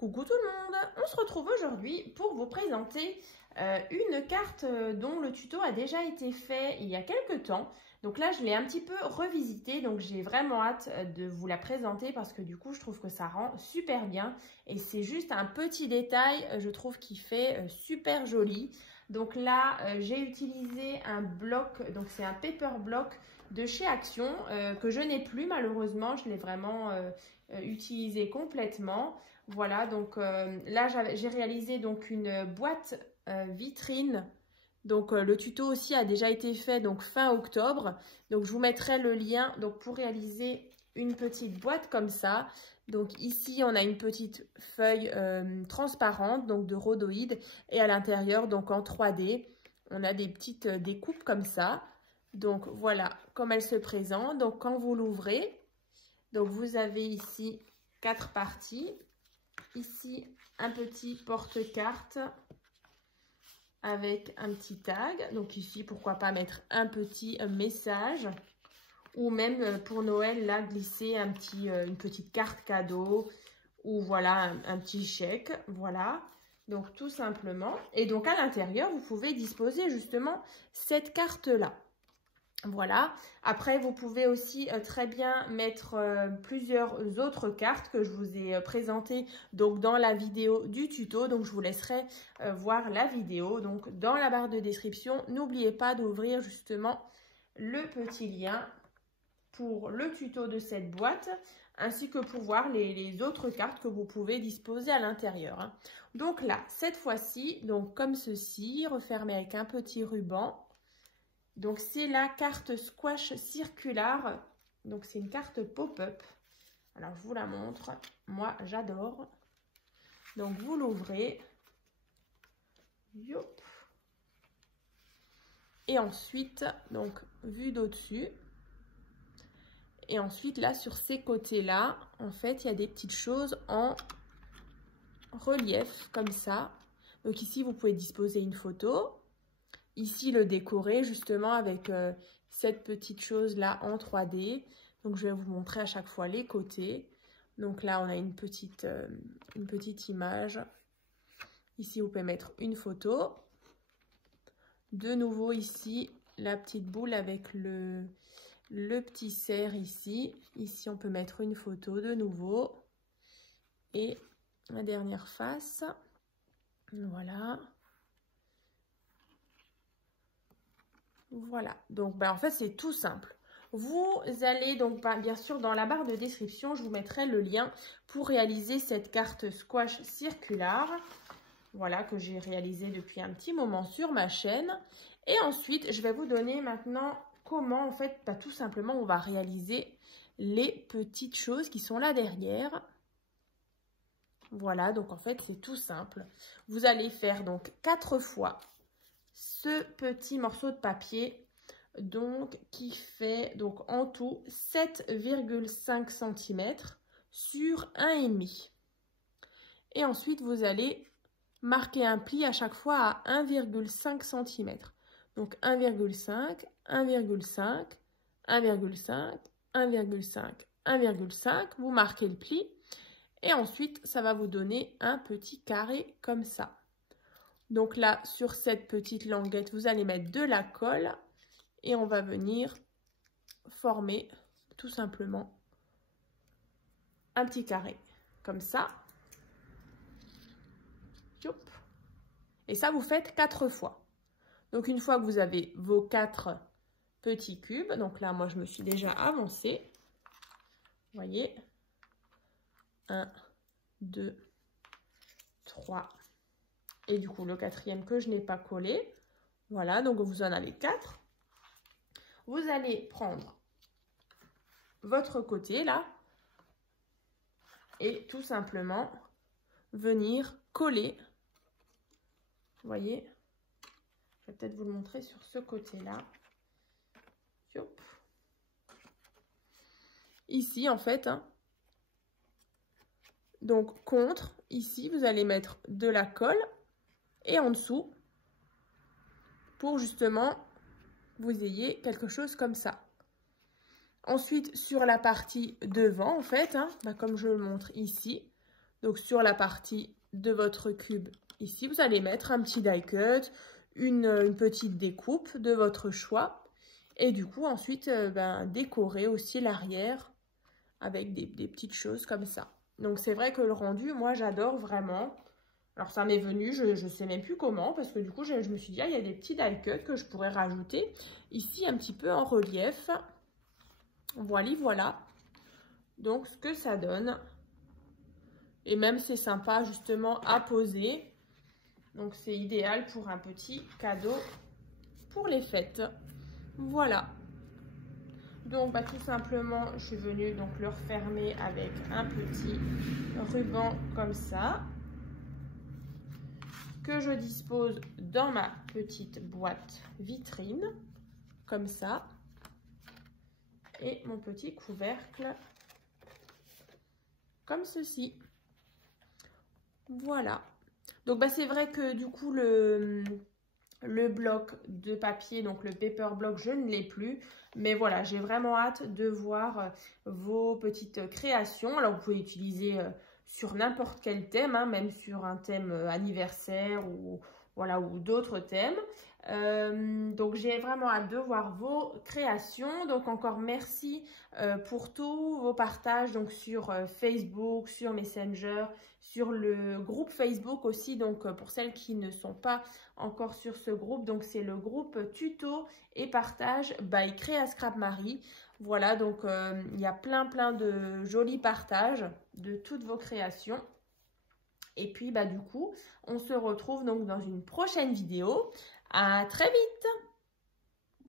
Coucou tout le monde, on se retrouve aujourd'hui pour vous présenter une carte dont le tuto a déjà été fait il y a quelques temps. Donc là, je l'ai un petit peu revisité, donc j'ai vraiment hâte de vous la présenter parce que du coup, je trouve que ça rend super bien. Et c'est juste un petit détail, je trouve, qui fait super joli. Donc là, j'ai utilisé un bloc, donc c'est un paper block de chez Action que je n'ai plus malheureusement, je l'ai vraiment utilisé complètement. Voilà, donc là j'ai réalisé donc une boîte vitrine. Donc le tuto aussi a déjà été fait donc fin octobre. Donc je vous mettrai le lien donc pour réaliser une petite boîte comme ça. Donc ici on a une petite feuille transparente donc de rhodoïde et à l'intérieur donc en 3D on a des petites découpes comme ça. Donc voilà comme elle se présente. Donc quand vous l'ouvrez, donc vous avez ici 4 parties. Ici, un petit porte-carte avec un petit tag. Donc ici, pourquoi pas mettre un petit message. Ou même pour Noël, là, glisser une petite carte cadeau. Ou voilà, un petit chèque. Voilà. Donc tout simplement. Et donc à l'intérieur, vous pouvez disposer justement cette carte-là. Voilà, après vous pouvez aussi très bien mettre plusieurs autres cartes que je vous ai présentées donc dans la vidéo du tuto. Donc je vous laisserai voir la vidéo. Donc dans la barre de description, n'oubliez pas d'ouvrir justement le petit lien pour le tuto de cette boîte ainsi que pour voir les autres cartes que vous pouvez disposer à l'intérieur. Donc là, cette fois-ci, donc comme ceci, refermé avec un petit ruban. Donc, c'est la carte Squash Circular. Donc, c'est une carte pop-up. Alors, je vous la montre. Moi, j'adore. Donc, vous l'ouvrez. Et ensuite, donc, vue d'au-dessus. Et ensuite, là, sur ces côtés-là, en fait, il y a des petites choses en relief, comme ça. Donc, ici, vous pouvez disposer une photo. Ici, le décorer justement avec cette petite chose-là en 3D. Donc, je vais vous montrer à chaque fois les côtés. Donc là, on a une petite image. Ici, vous pouvez mettre une photo. De nouveau, ici, la petite boule avec le petit cerf ici. Ici, on peut mettre une photo de nouveau. Et la dernière face. Voilà. Voilà, donc en fait c'est tout simple. Vous allez donc bien sûr dans la barre de description, je vous mettrai le lien pour réaliser cette carte Squash Circular. Voilà, que j'ai réalisé depuis un petit moment sur ma chaîne. Et ensuite, je vais vous donner maintenant comment en fait, tout simplement on va réaliser les petites choses qui sont là derrière. Voilà, donc en fait c'est tout simple. Vous allez faire donc 4 fois ce petit morceau de papier donc qui fait donc en tout 7,5 cm sur 1,5. Et ensuite vous allez marquer un pli à chaque fois à 1,5 cm. Donc 1,5, 1,5, 1,5, 1,5, 1,5. Vous marquez le pli et ensuite ça va vous donner un petit carré comme ça. Donc là, sur cette petite languette, vous allez mettre de la colle et on va venir former tout simplement un petit carré, comme ça. Et ça, vous faites 4 fois. Donc une fois que vous avez vos 4 petits cubes, donc là, moi, je me suis déjà avancée. Vous voyez, 1, 2, 3. Et du coup, le 4e que je n'ai pas collé. Voilà, donc vous en avez 4. Vous allez prendre votre côté, là. Et tout simplement, venir coller. Vous voyez, je vais peut-être vous le montrer sur ce côté-là. Ici, en fait, donc contre, ici, vous allez mettre de la colle. Et en dessous, pour justement, vous ayez quelque chose comme ça. Ensuite, sur la partie devant, en fait, comme je le montre ici, Donc sur la partie de votre cube ici, vous allez mettre un petit die cut, une petite découpe de votre choix. Et du coup, ensuite, décorer aussi l'arrière avec des petites choses comme ça. Donc c'est vrai que le rendu, moi j'adore vraiment. Alors ça m'est venu, je ne sais même plus comment, parce que du coup je me suis dit, ah, il y a des petits die cuts que je pourrais rajouter ici un petit peu en relief. Voilà, voilà. Donc ce que ça donne. Et même c'est sympa justement à poser. Donc c'est idéal pour un petit cadeau pour les fêtes. Voilà. Donc tout simplement, je suis venue donc le refermer avec un petit ruban comme ça, que je dispose dans ma petite boîte vitrine, comme ça. Et mon petit couvercle, comme ceci. Voilà. Donc c'est vrai que du coup le bloc de papier, donc le paper block, je ne l'ai plus. Mais voilà, j'ai vraiment hâte de voir vos petites créations. Alors vous pouvez utiliser sur n'importe quel thème, hein, même sur un thème anniversaire ou voilà, ou d'autres thèmes. Donc j'ai vraiment hâte de voir vos créations. Donc encore merci pour tous vos partages donc sur Facebook, sur Messenger, sur le groupe Facebook aussi. Donc pour celles qui ne sont pas encore sur ce groupe, donc c'est le groupe tuto et partage by Créa Scrap Marie. Voilà, donc il y a plein de jolis partages de toutes vos créations. Et puis du coup, on se retrouve donc dans une prochaine vidéo. À très vite!